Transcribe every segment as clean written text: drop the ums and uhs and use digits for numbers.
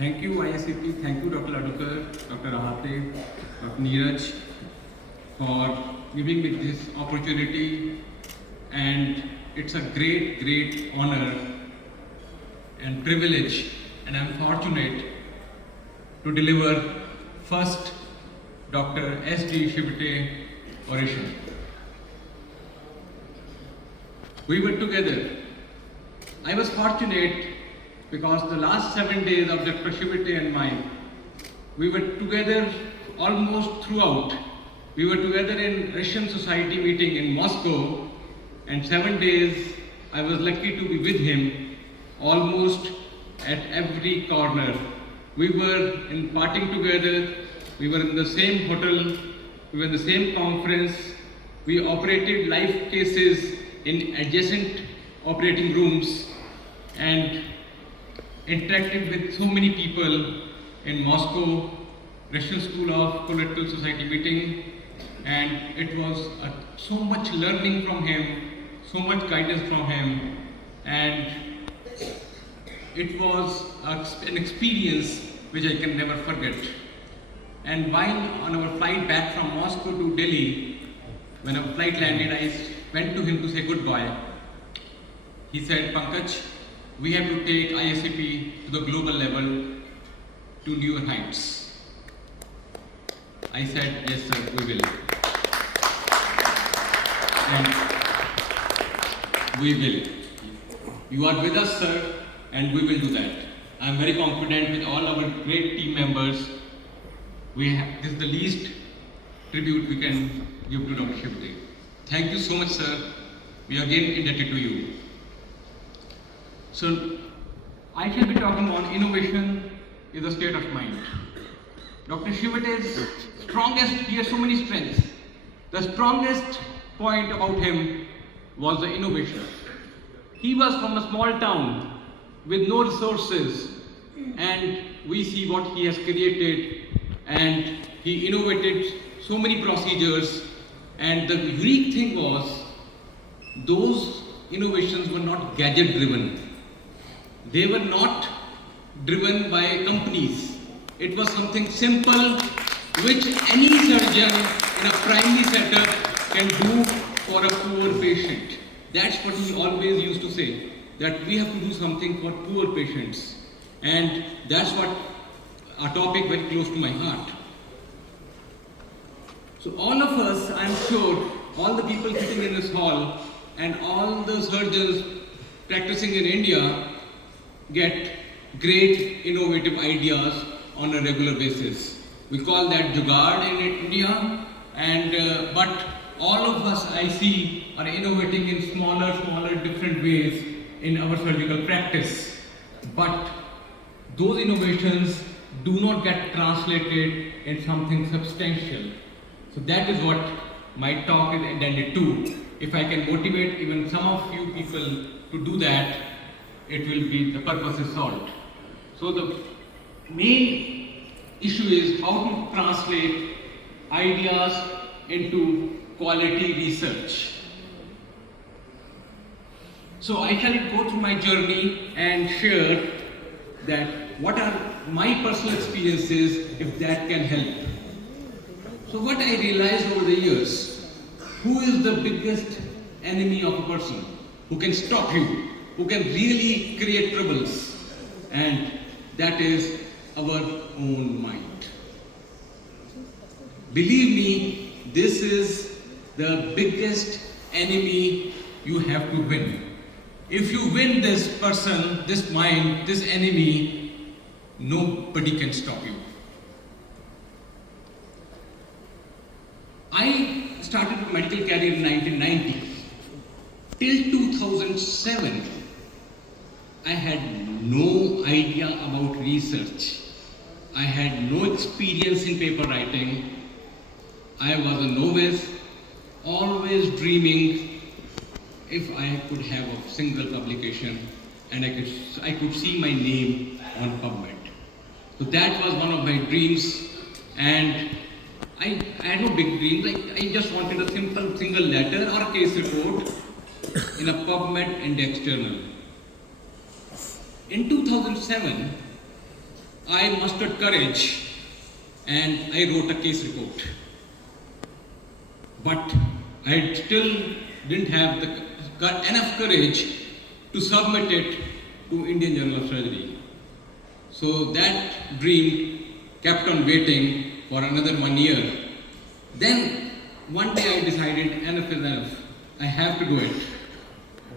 Thank you ISCP, thank you Dr. Ladukar, Dr. Ahate, Dr. Neeraj for giving me this opportunity, and it's a great honor and privilege, and I'm fortunate to deliver first Dr. S.D. Chivate Oration. We were together. I was fortunate because the last 7 days of Dr. Chivate and mine, we were together almost throughout. We were together in Russian Society meeting in Moscow, and 7 days I was lucky to be with him almost at every corner. We were in partying together, we were in the same hotel, we were in the same conference, we operated live cases in adjacent operating rooms and interacted with so many people in Moscow, Russian School of Political Society meeting, and it was so much learning from him, so much guidance from him, and it was an experience which I can never forget. And while on our flight back from Moscow to Delhi, when our flight landed, I went to him to say goodbye. He said, Pankaj, we have to take ISCP to the global level, to newer heights. I said, yes sir, we will. And we will. You are with us, sir, and we will do that. I am very confident with all our great team members. This is the least tribute we can give to Dr. Chivate. Thank you so much, sir. We are again indebted to you. So, I shall be talking on innovation is a state of mind. Dr. Chivate's strongest, he has so many strengths. The strongest point about him was the innovation. He was from a small town with no resources, and we see what he has created, and he innovated so many procedures, and the unique thing was those innovations were not gadget driven. They were not driven by companies. It was something simple which any surgeon in a primary setup can do for a poor patient. That's what we always used to say, that we have to do something for poor patients. And that's what a topic very close to my heart. So all of us, I'm sure, all the people sitting in this hall and all the surgeons practicing in India get great innovative ideas on a regular basis. We call that jugaad in India, and but all of us I see are innovating in smaller different ways in our surgical practice. But those innovations do not get translated in something substantial. So that is what my talk is intended to. If I can motivate even some of you people to do that, it will be, the purpose is solved. So the main issue is how to translate ideas into quality research. So I shall go through my journey and share that what are my personal experiences, if that can help. So what I realized over the years, who is the biggest enemy of a person? Who can stop you? Who can really create troubles? And that is our own mind. Believe me, this is the biggest enemy you have to win. If you win this person, this mind, this enemy, nobody can stop you. I started my medical career in 1990. Till 2007, I had no idea about research. I had no experience in paper writing. I was a novice, always dreaming if I could have a single publication and I could see my name on PubMed. So that was one of my dreams, and I had no big dreams. I just wanted a simple single letter or case report in a PubMed index journal. In 2007, I mustered courage and I wrote a case report. But I still didn't have enough courage to submit it to Indian Journal of Surgery. So that dream kept on waiting for another 1 year. Then one day I decided enough is enough. I have to do it.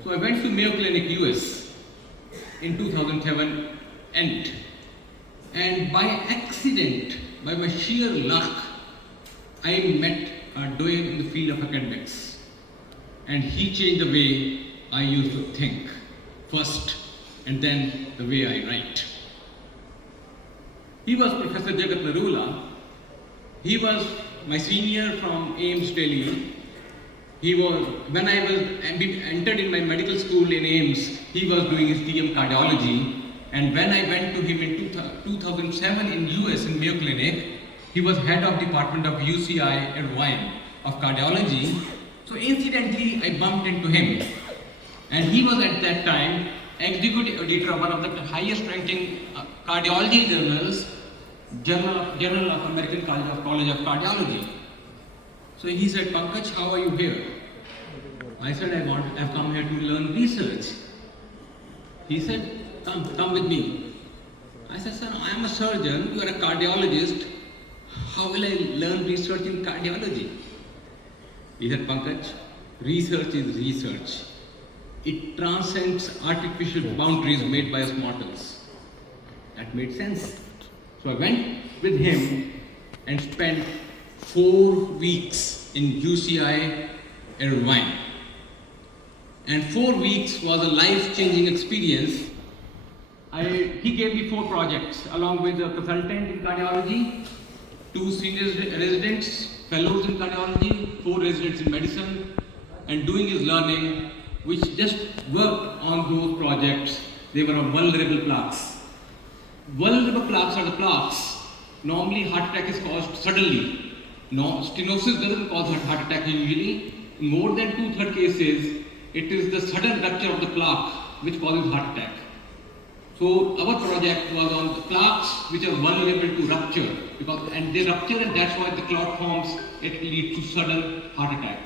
So I went to Mayo Clinic, US in 2007 end. And by accident, by my sheer luck, I met a doyen in the field of academics. And he changed the way I used to think first, and then the way I write. He was Professor Jagat Narula. He was my senior from AIMS Delhi. When I was entered in my medical school in AIMS, he was doing his DM cardiology. And when I went to him in 2007 in US in Mayo Clinic, he was head of department of UCI Irvine of cardiology. So incidentally, I bumped into him. And he was at that time executive editor of one of the highest ranking cardiology journals, Journal of American College of Cardiology. So he said, Pankaj, how are you here? I said, I've come here to learn research. He said, come with me. I said, sir, I am a surgeon, you are a cardiologist. How will I learn research in cardiology? He said, Pankaj, research is research. It transcends artificial boundaries made by us mortals. That made sense. So I went with him and spent 4 weeks in UCI Irvine. And 4 weeks was a life-changing experience. He gave me 4 projects along with a consultant in cardiology, 2 senior residents, fellows in cardiology, 4 residents in medicine, and doing his learning, which just worked on those projects. They were on vulnerable plaques. Vulnerable plaques are the plaques. Normally heart attack is caused suddenly. No, stenosis doesn't cause heart attack usually. In more than 2/3 cases, it is the sudden rupture of the plaque which causes heart attack. So our project was on the plaques which are vulnerable to rupture, and they rupture, and that's why the clot forms. It leads to sudden heart attack.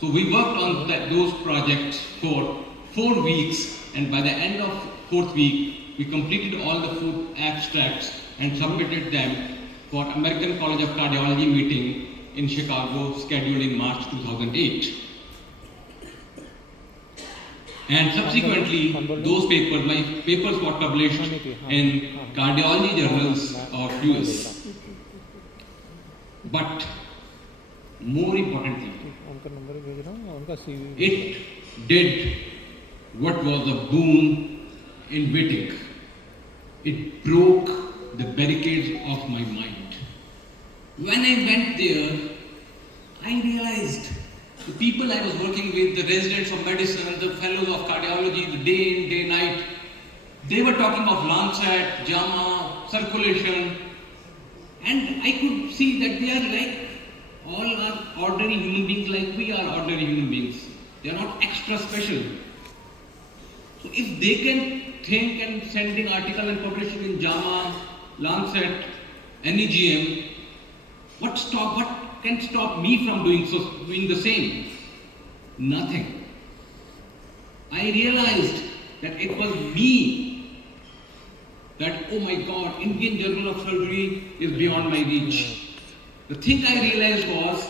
So we worked on those projects for 4 weeks, and by the end of 4th week, we completed all the 4 abstracts and submitted them for American College of Cardiology meeting in Chicago, scheduled in March 2008. And subsequently, my papers got published in cardiology journals of US. But more importantly, it did what was a boon in waiting. It broke the barricades of my mind. When I went there, I realized the people I was working with, the residents of medicine, the fellows of cardiology, the day in, day night, they were talking of Lancet, JAMA, circulation, and I could see that they are like all are ordinary human beings like we are ordinary human beings. They are not extra special. So if they can think and sending article and publishing in JAMA, Lancet, NEGM, what can stop me from doing the same? Nothing. I realized that it was me, that oh my God, Indian Journal of Surgery is beyond my reach. The thing I realized was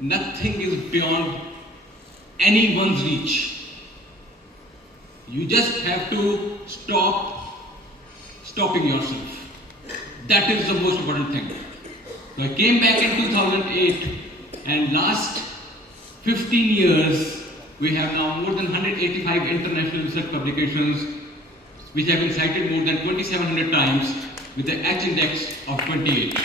nothing is beyond anyone's reach. You just have to stopping yourself. That is the most important thing. So I came back in 2008, and last 15 years, we have now more than 185 international research publications, which have been cited more than 2,700 times with the H index of 28.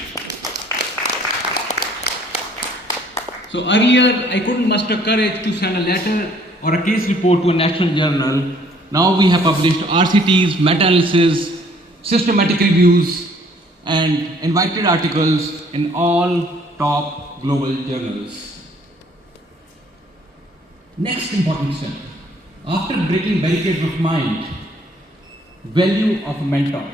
So earlier, I couldn't muster courage to send a letter or a case report to a national journal. Now we have published RCTs, meta-analysis, systematic reviews, and invited articles in all top global journals. Next important step. After breaking barricades of mind, value of a mentor.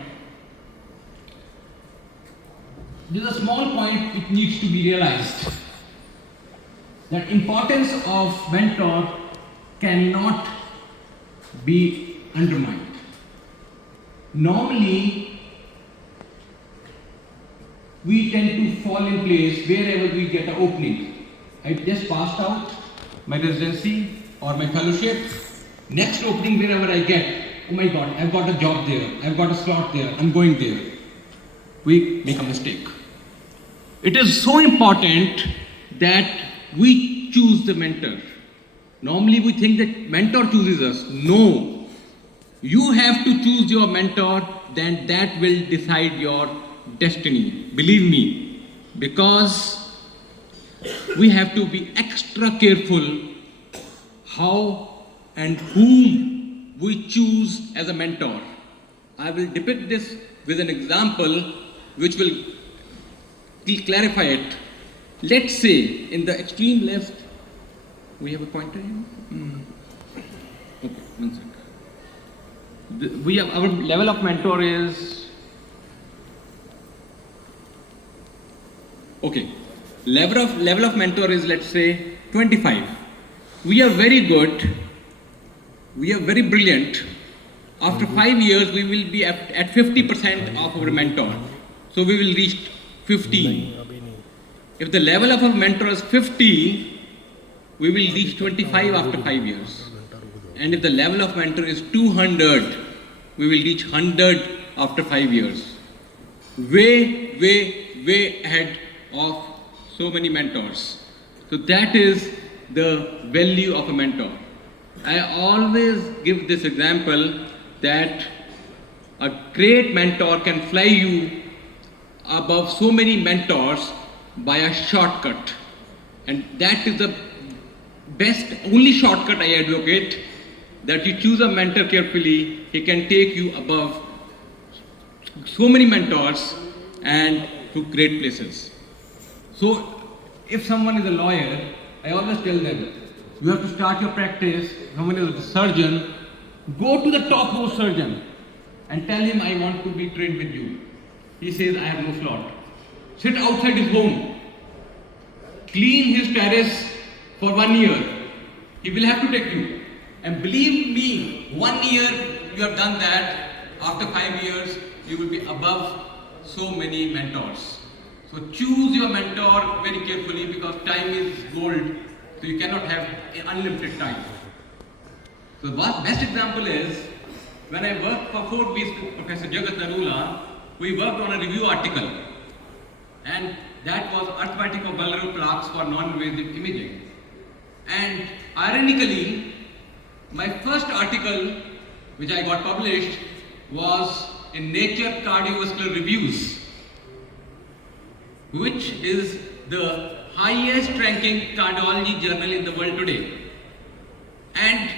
There is a small point which needs to be realized. That importance of mentor cannot be undermined. Normally, we tend to fall in place wherever we get an opening. I just passed out my residency or my fellowship. Next opening, wherever I get, oh my God, I've got a job there, I've got a slot there, I'm going there. We make a mistake. It is so important that we choose the mentor. Normally we think that mentor chooses us. No. You have to choose your mentor, then that will decide your destiny. Believe me. Because we have to be extra careful how and whom we choose as a mentor. I will depict this with an example which will clarify it. Let's say in the extreme left, we have a pointer here. Okay, one second. We have our level of mentor is okay. Level of mentor is, let's say, 25. We are very good. We are very brilliant. After 5 years, we will be at 50% of our mentor. So we will reach 50. If the level of our mentor is 50, we will reach 25 after 5 years. And if the level of mentor is 200, we will reach 100 after 5 years. Way, way, way ahead of so many mentors. So that is the value of a mentor. I always give this example that a great mentor can fly you above so many mentors by a shortcut. And that is the best, only shortcut I advocate, that you choose a mentor carefully. He can take you above so many mentors and to great places. So if someone is a lawyer, I always tell them, you have to start your practice. Someone is a surgeon, go to the topmost surgeon and tell him, I want to be trained with you. He says, I have no slot. Sit outside his home, clean his terrace for 1 year. He will have to take you. And believe me, 1 year you have done that, after 5 years, you will be above so many mentors. So choose your mentor very carefully, because time is gold, so you cannot have unlimited time. So the best example is, when I worked for 4 weeks with Professor Jagat Narula, we worked on a review article, and that was arithmetic of vulnerable plaques for non-invasive imaging. And ironically, my first article which I got published was in Nature Cardiovascular Reviews, which is the highest ranking cardiology journal in the world today. And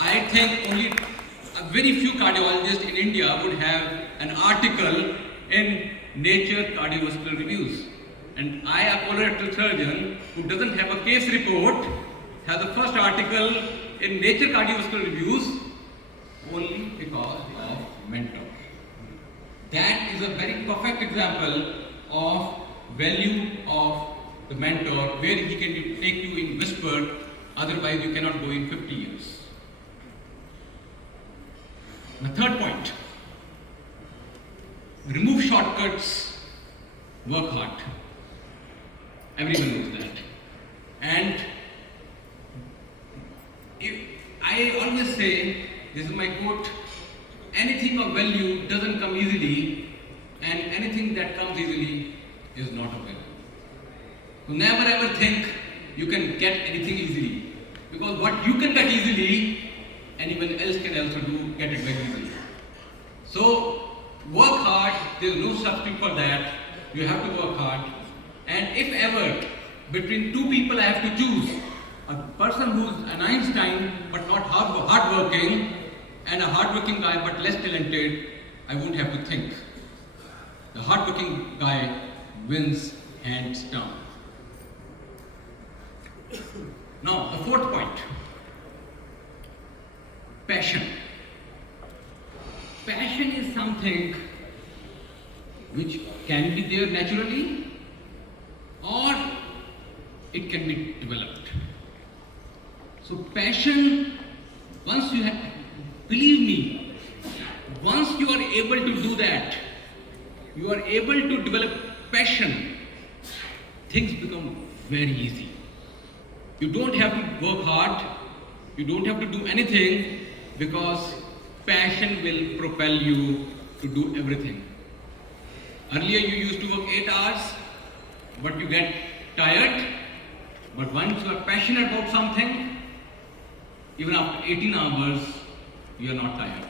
I think only a very few cardiologists in India would have an article in Nature Cardiovascular Reviews. And I, a colorectal surgeon who doesn't have a case report, has the first article in Nature Cardiovascular Reviews only because of mentor. That is a very perfect example of value of the mentor, where he can take you in whisper, otherwise you cannot go in 50 years. The third point, remove shortcuts, work hard. Everyone knows that. And I always say, this is my quote, anything of value doesn't come easily, and anything that comes easily is not of value. So never ever think you can get anything easily, because what you can get easily, anyone else can also get it very easily. So work hard, there is no substitute for that. You have to work hard. And if ever between two people I have to choose, a person who's an Einstein but not hardworking, and a hardworking guy but less talented, I won't have to think. The hardworking guy wins hands down. Now, the fourth point, passion. Passion is something which can be there naturally or it can be developed. So passion, once you have, believe me, once you are able to do that, you are able to develop passion, things become very easy. You don't have to work hard, you don't have to do anything, because passion will propel you to do everything. Earlier you used to work 8 hours, but you get tired. But once you are passionate about something, even after 18 hours, you are not tired.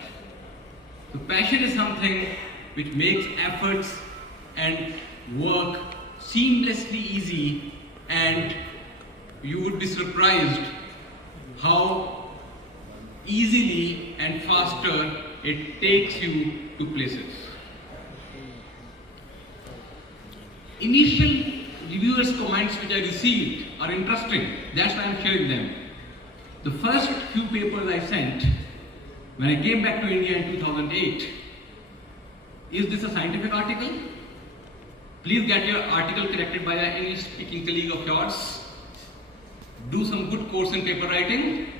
So passion is something which makes efforts and work seamlessly easy, and you would be surprised how easily and faster it takes you to places. Initial reviewers' comments which I received are interesting, that's why I'm sharing them. The first few papers I sent when I came back to India in 2008, is this a scientific article? Please get your article corrected by an English-speaking colleague of yours. Do some good course in paper writing.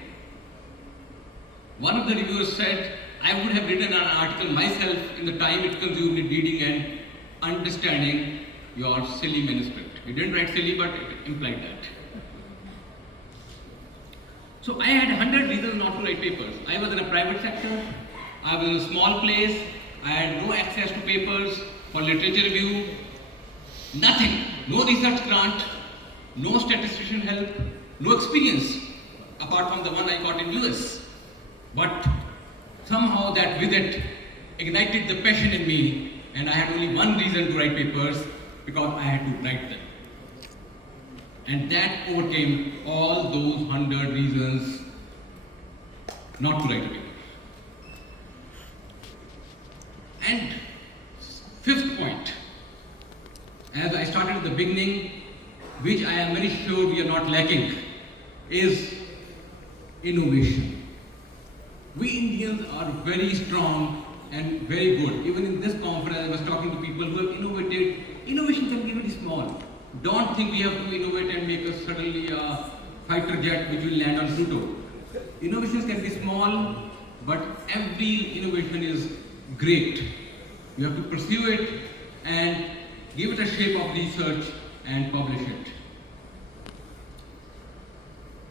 One of the reviewers said, I would have written an article myself in the time it consumed in reading and understanding your silly manuscript. You didn't write silly, but it implied that. So I had 100 reasons not to write papers. I was in a private sector, I was in a small place, I had no access to papers for literature review, nothing, no research grant, no statistician help, no experience apart from the one I got in US. But somehow that visit ignited the passion in me, and I had only one reason to write papers, because I had to write them. And that overcame all those 100 reasons not to write a paper. And fifth point, as I started at the beginning, which I am very sure we are not lacking, is innovation. We Indians are very strong and very good. Even in this conference, I was talking to people who have innovated. Innovation can be very small. Don't think we have to innovate and make us suddenly a fighter jet which will land on Pluto. Innovations can be small, but every innovation is great. You have to pursue it and give it a shape of research and publish it.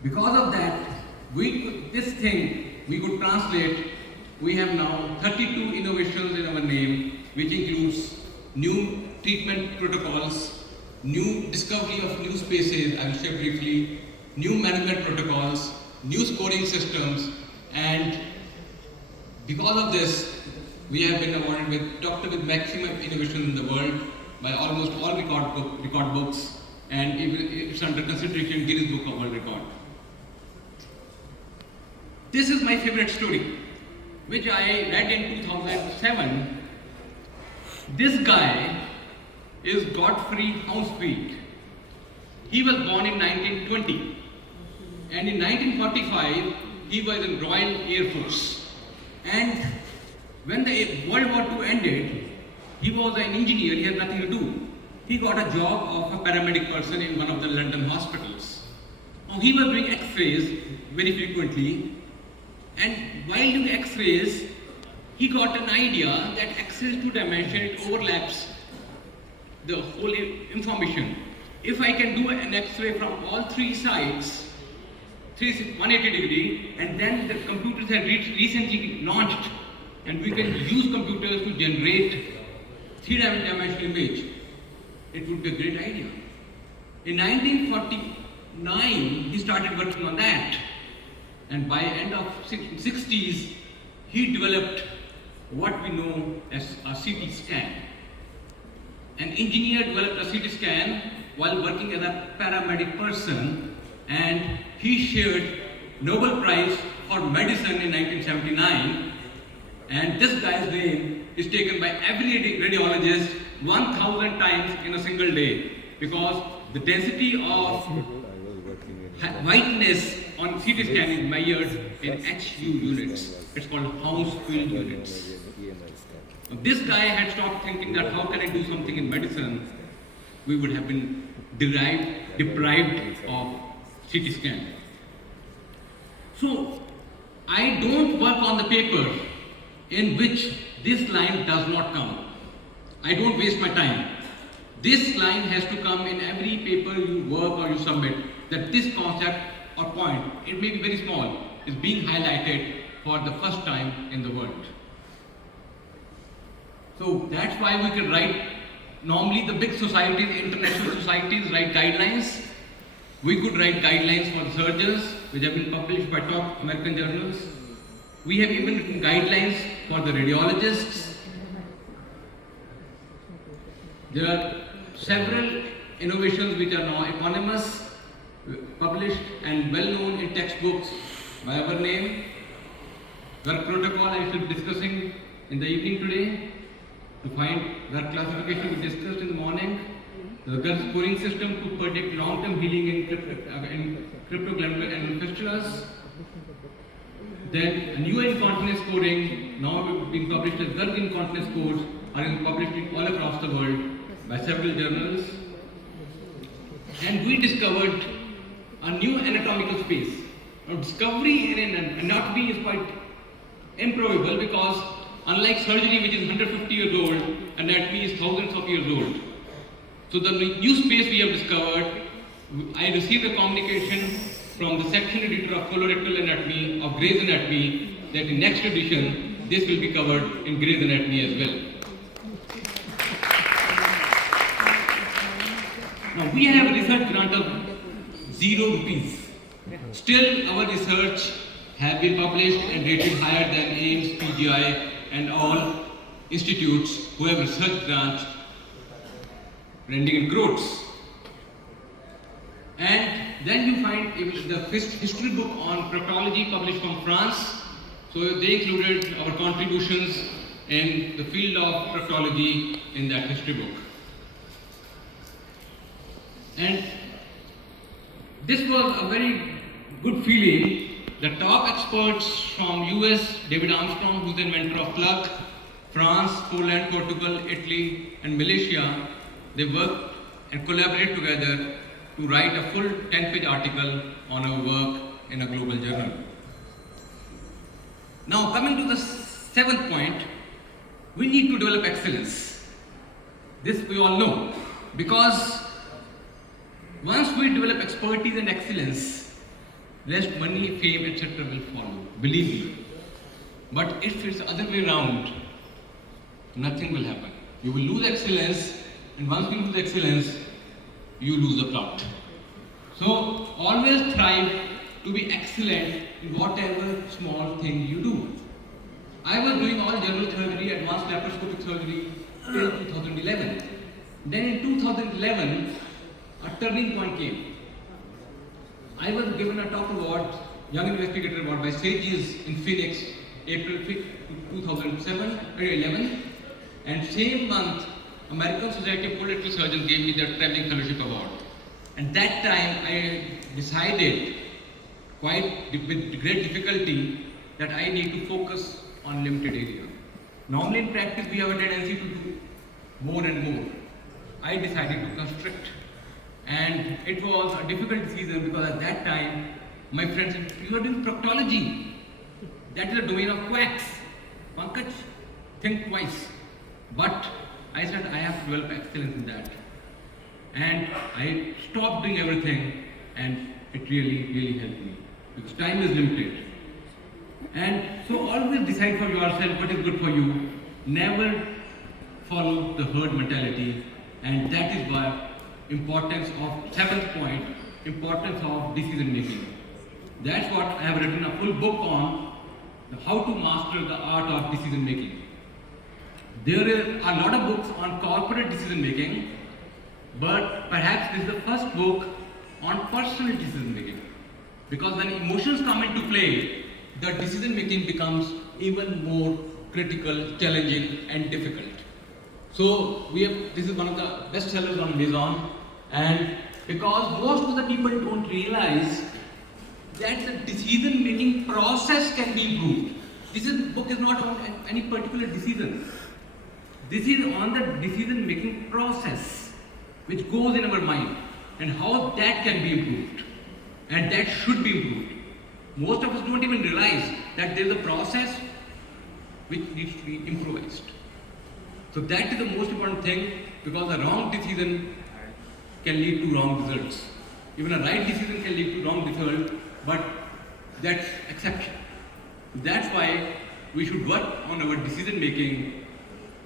Because of that, we could translate. We have now 32 innovations in our name, which includes new treatment protocols, new discovery of new spaces, I will share briefly, new management protocols, new scoring systems, and because of this, we have been awarded with doctor with maximum innovation in the world by almost all record books, and it's under consideration Guinness Book of World Record. This is my favorite story, which I read in 2007. This guy is Godfrey Hounsfield. He was born in 1920, and in 1945 he was in Royal Air Force. And when the World War II ended, he was an engineer, he had nothing to do. He got a job of a paramedic person in one of the London hospitals. Now, he was doing X-rays very frequently, and while doing X-rays, he got an idea that X-ray is 2 dimension, it overlaps the whole information. If I can do an X-ray from all 3 sides, 180 degree, and then the computers have recently launched, and we can use computers to generate 3-dimensional image, it would be a great idea. In 1949, he started working on that, and by end of 60s, he developed what we know as a CT scan. An engineer developed a CT scan while working as a paramedic person, and he shared Nobel Prize for Medicine in 1979, and this guy's name is taken by every radiologist 1,000 times in a single day, because the density of whiteness on CT scan is measured in HU units. It's called Hounsfield units. If this guy had stopped thinking that how can I do something in medicine, we would have been deprived of CT scan. So I don't work on the paper in which this line does not come. I don't waste my time. This line has to come in every paper you work or you submit, that this concept or point, it may be very small, is being highlighted for the first time in the world. So that's why we can write, normally the big societies, international societies write guidelines. We could write guidelines for the surgeons, which have been published by top American journals. We have even written guidelines for the radiologists. There are several innovations which are now eponymous, published and well known in textbooks by our name. Work protocol I shall be discussing in the evening today. To find work classification we discussed in the morning. The Garg scoring system to predict long-term healing in cryptoglandular and fistulas. Then a new incontinence scoring, now being published as Garg incontinence scores, are published all across the world by several journals. And we discovered a new anatomical space. Now, discovery in an anatomy is quite improbable because unlike surgery, which is 150 years old, anatomy is thousands of years old. So the new space we have discovered, I received a communication from the section editor of colorectal anatomy of Gray's Anatomy that in next edition, this will be covered in Gray's Anatomy as well. Now we have a research grant of 0 rupees. Still our research have been published and rated higher than AIMS, PGI and all institutes who have research grants rending in crores. And then you find the history book on proctology published from France. So they included our contributions in the field of proctology in that history book. And this was a very good feeling. The top experts from US, David Armstrong, who's the inventor of plug, France, Poland, Portugal, Italy, and Malaysia, they worked and collaborated together to write a full 10-page article on our work in a global journal. Now, coming to the 7th point, we need to develop excellence. This we all know, because once we develop expertise and excellence, rest money, fame, etc. will follow, believe me. But if it's the other way around, nothing will happen. You will lose excellence, and once you lose excellence, you lose the plot. So always strive to be excellent in whatever small thing you do. I was doing all general surgery, advanced laparoscopic surgery till 2011. Then in 2011, a turning point came. I was given a top award, Young Investigator Award by Sages in Phoenix, April 5th, 2011. And same month, American Society of ColoProctology Surgeons gave me the Traveling Fellowship Award. And that time I decided, quite with great difficulty, that I need to focus on limited area. Normally in practice we have a tendency to do more and more. I decided to constrict. And it was a difficult decision because at that time, my friends said, "You are doing proctology. That is a domain of quacks. Pankaj, think twice." But I said, I have to develop excellence in that. And I stopped doing everything, and it really, really helped me. Because time is limited. And so always decide for yourself what is good for you. Never follow the herd mentality. And that is why importance of 7th point, importance of decision making. That's what I have written a full book on, how to master the art of decision making. There are a lot of books on corporate decision making, but perhaps this is the first book on personal decision making. Because when emotions come into play, the decision making becomes even more critical, challenging, and difficult. So this is one of the best sellers on Amazon, and because most of the people don't realize that the decision making process can be improved. This book is not on any particular decision. This is on the decision-making process which goes in our mind and how that can be improved. And that should be improved. Most of us don't even realize that there is a process which needs to be improvised. So that is the most important thing, because a wrong decision can lead to wrong results. Even a right decision can lead to wrong result, but that's exception. That's why we should work on our decision making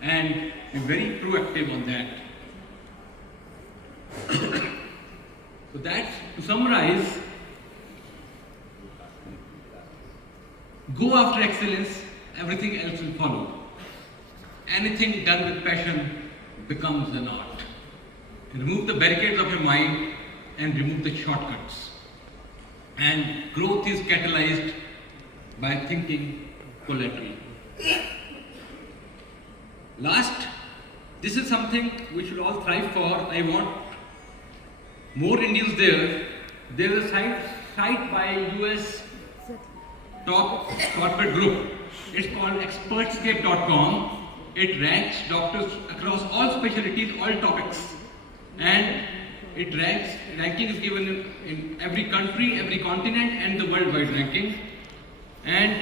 and be very proactive on that. So that's, to summarize, go after excellence, everything else will follow. Anything done with passion becomes an art. Remove the barricades of your mind and remove the shortcuts. And growth is catalyzed by thinking collaterally. Last, this is something we should all strive for. I want more Indians there. There is a site by US top corporate group. It's called expertscape.com. It ranks doctors across all specialties, all topics. And it ranking is given in every country, every continent, and the worldwide ranking. And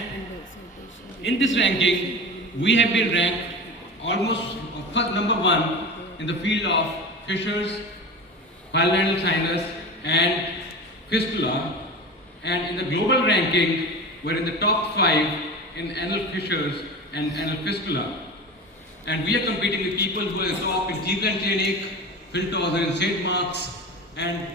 in this ranking, we have been ranked almost number 1 in the field of fissures, bilateral sinus, and fistula. And in the global ranking, we're in the top 5 in anal fissures and anal fistula. And we are competing with people who are top in Chivate, Filters and St. Mark's. And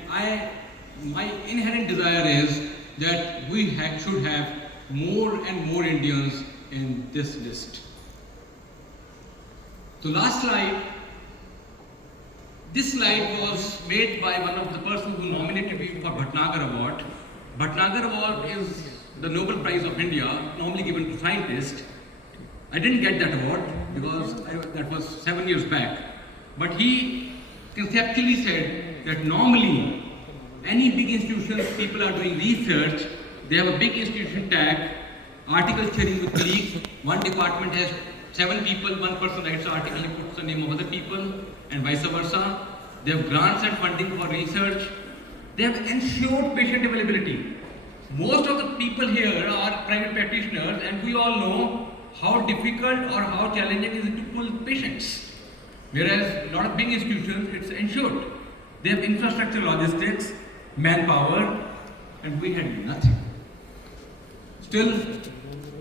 my inherent desire is that we should have more and more Indians in this list. So last slide. This slide was made by one of the persons who nominated me for Bhatnagar Award. Bhatnagar Award is the Nobel Prize of India, normally given to scientists. I didn't get that award because that was 7 years back. But he conceptually said that normally any big institutions, people are doing research, they have a big institution tag, article sharing with colleagues. One department has 7 people, one person writes an article and puts the name of other people, and vice versa. They have grants and funding for research. They have ensured patient availability. Most of the people here are private practitioners, and we all know how difficult or how challenging it is to pull patients. Whereas a lot of big institutions, it's ensured. They have infrastructure, logistics, manpower, and we had nothing. Still,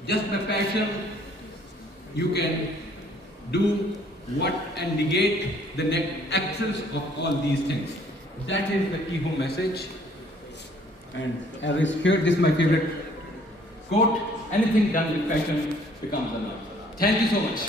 just by passion, you can do what and negate the absence of all these things. That is the key home message. And as I shared, this is my favorite quote: anything done with passion becomes an art. Thank you so much.